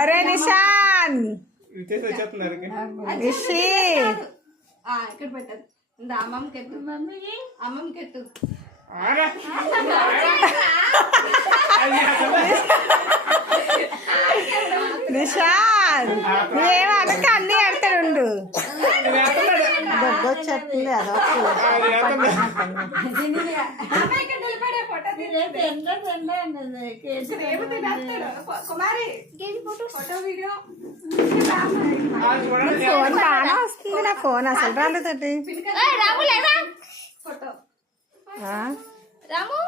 అరే నిషాన్ నిషి ఇక్కడ పెట్టదు అమ్మమ్మకి ఎత్తు అమ్మమ్మకి ఎత్తు నిషాన్ నువ్వేమో అనక అన్ని ఎడతాడు దగ్గొచ్చేస్తుంది ఫోన్ బాగా వస్తుంది నా ఫోన్ అసలు రాలేదండి రాము